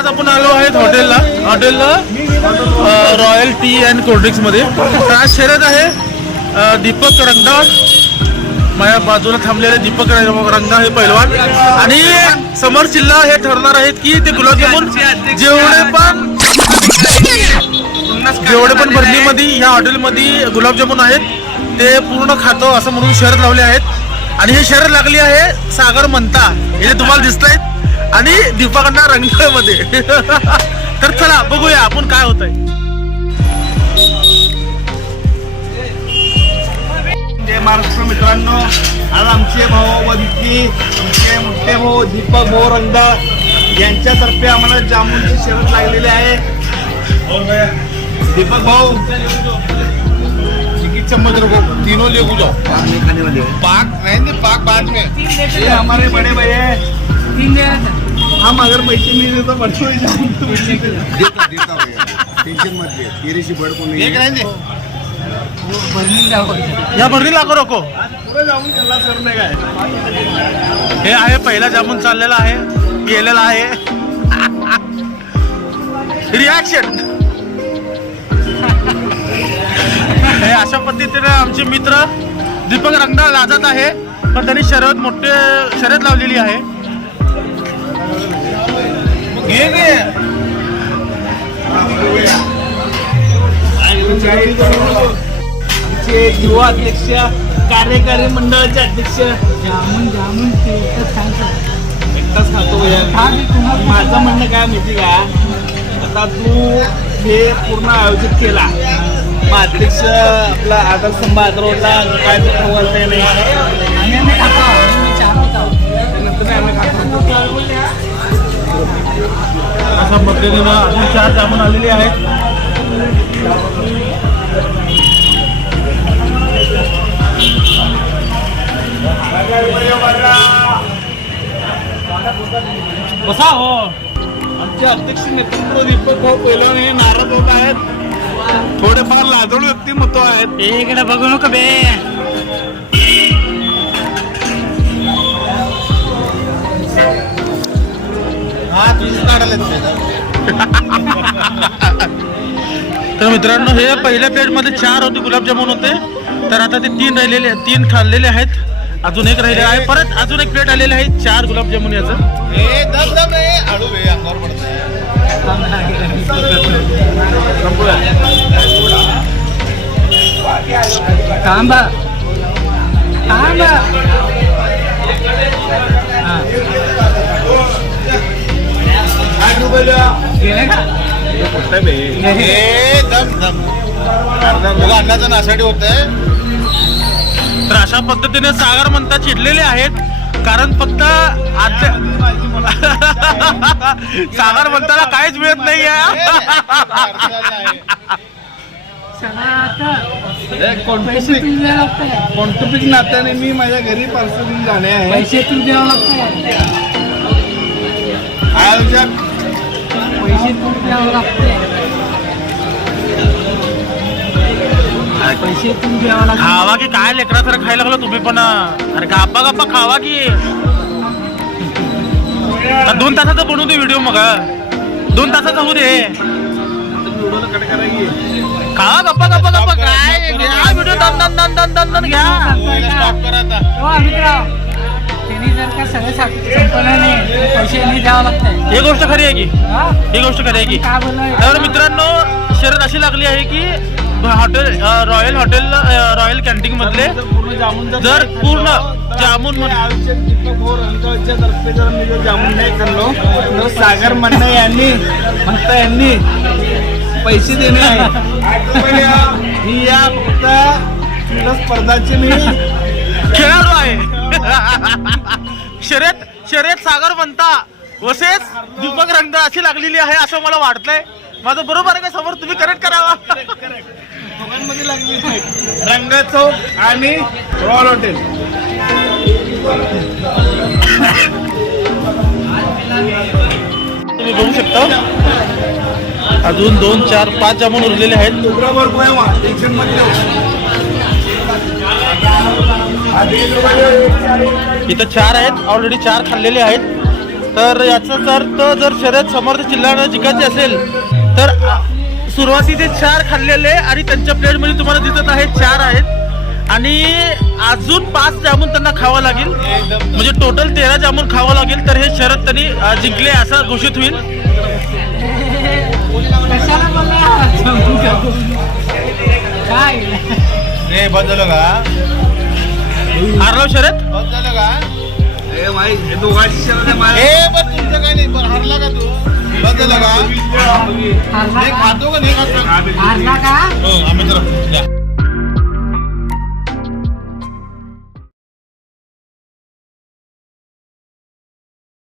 आज आपण आलो आहेत हॉटेलला रॉयल टी अँड कोल्ड्रिंक्स मध्ये. तर आज शर्यत आहे दीपक रंगदा, माझ्या बाजूला थांबलेले दीपक रंगदा हे पैलवान, आणि समर चिल्ला हे ठरणार आहेत की ते गुलाबजामुन जेवढे पण भरणीमध्ये ह्या हॉटेलमध्ये गुलाबजामुन आहेत ते पूर्ण खातो असं म्हणून शर्यत लावले आहेत. आणि ही शर्यत लागली आहे सागर म्हणता, हे तुम्हाला दिसत आहेत, आणि दीपकांना रंगामध्ये. तर चला बघूया आपण काय होत आहे. जय महाराष्ट्र मित्रांनो, आज आमचे भाऊ बंदी, आमचे मोठे भाऊ दीपक भाऊ रंगदा यांच्यातर्फे आम्हाला जामुनची शर्यत लागलेली आहे. दीपक भाऊ चम्मच रखो, तीनों लेके जाओ. खाने वाले पाक नहीं, पाक बाद में. ये हमारे बड़े भाई है, हम अगर पैसे नहीं देते तो बच्चों देता भैया, टेंशन मत ले, तेरे से बड़ को नहीं है. या भरणी लागो रको. पुढे जाऊन त्याला सर नाही काय. हे आहे पहिला जामून चाललेला आहे, गेलेला आहे. रिॲक्शन हे अशा पद्धतीने आमचे मित्र दीपक रंगदा लाजत आहे, पण त्यांनी शर्यत लावलेली आहे. आमचे युवा अध्यक्ष, कार्यकारी मंडळाचे अध्यक्ष जामुन एकटाच खातो. माझं म्हणणं काय माहिती का, आता तू हे पूर्ण आयोजित केला, मग अध्यक्ष आपला आदरस्तंभ आदरवला काय बोलता नाही. अशा पद्धतीनं अजून 4 जामून आलेले आहेत. बसा हो. आमचे अध्यक्ष नेतृत्व दीपक भाऊ पैलवान हे नाराज होत आहेत, थोडेफार लाजळू व्यक्तिमत्व आहेत. इकडे बघू नको बे. हा तुझीच काढायला. तर मित्रांनो, हे पहिल्या प्लेटमध्ये 4 होते गुलाबजामुन होते, तर आता ते 3 खाल्लेले आहेत, अजून एक राहिले आहे. परत अजून एक प्लेट आलेले आहे 4 गुलाबजामुन याचं. थांबा थांबा. अन्नाचा नासाठी होत आहे. तर अशा पद्धतीने सागर म्हणता चिडलेले आहेत, कारण फक्त सागर म्हणताना काहीच मिळत नाही आहे. कौटुंबिक नात्याने मी माझ्या घरी पार्सल घेऊन जाणे आहे. पैसे तू द्यावं लागतं, आयोजक पैसे तू द्यावं लागतं, पैसे तू द्यावं लागतं. खावा की काय लेकरा तर खायला लागलो तुम्ही पण. अरे गप्पा गप्पा खावा की. 2 तासाचा बनवू दे व्हिडिओ, मग 2 तासाचा होऊ दे. खावा गप्पा गप्पा गप्पा काय व्हिडिओ दन घ्या. त्यांनी जर का सगळं संपलं नाही, पैसे नाही द्यावं लागतं. ही गोष्ट खरी आहे की, ही गोष्ट खरी आहे की. काय बोलणार. तर मित्रांनो, शर्यत अशी लागली आहे की रॉयल कॅन्टीन मधले जर पूर्ण जामून आयोजक दीपक भाऊ रंगाच्या तर्फे जर मी जर जामून नाही करलो तर सागर म्हणणं यांनी पैसे देणे आहे. ही या फक्त क्रीडा स्पर्धाचे मी खेळाडू आहे. शर्यत सागर म्हणता वसेच दीपक रंगदा अशी लागलेली आहे असं मला वाटतंय. माझं बरोबर आहे का? समोर तुम्ही करेक्ट करावा. दोघांमध्ये लागली रंगा चौक आणि रॉयल हॉटेल. तुम्ही बघू शकता अजून 2, 4, 5 जामून उरलेले आहेत. इथं 4 आहेत, ऑलरेडी 4 खाल्लेले आहेत. तर याचाच अर्थ जर शर्यत समर्थ जिल्ह्याने जिंकायची असेल तर सुरुवातीचे 4 खाल्लेले आणि त्यांच्या प्लेटमध्ये तुम्हाला दिसत आहे 4 आहेत आणि अजून 5 जामून त्यांना खावं लागेल, म्हणजे टोटल 13 जामून खावं लागेल. तर हे शर्यत त्यांनी जिंकले असं घोषित होईल. कशाला बोलला काय ए बंद झालं का? हारलो शर्यत. बंद झालं का? ए भाई दोघांची शर्यत आहे माझ्या. ए बस तुमचं काय नाही, पण हारला का तू? बंद झालं का? हारला नाही खातो का नाही खातो? का आम्ही तर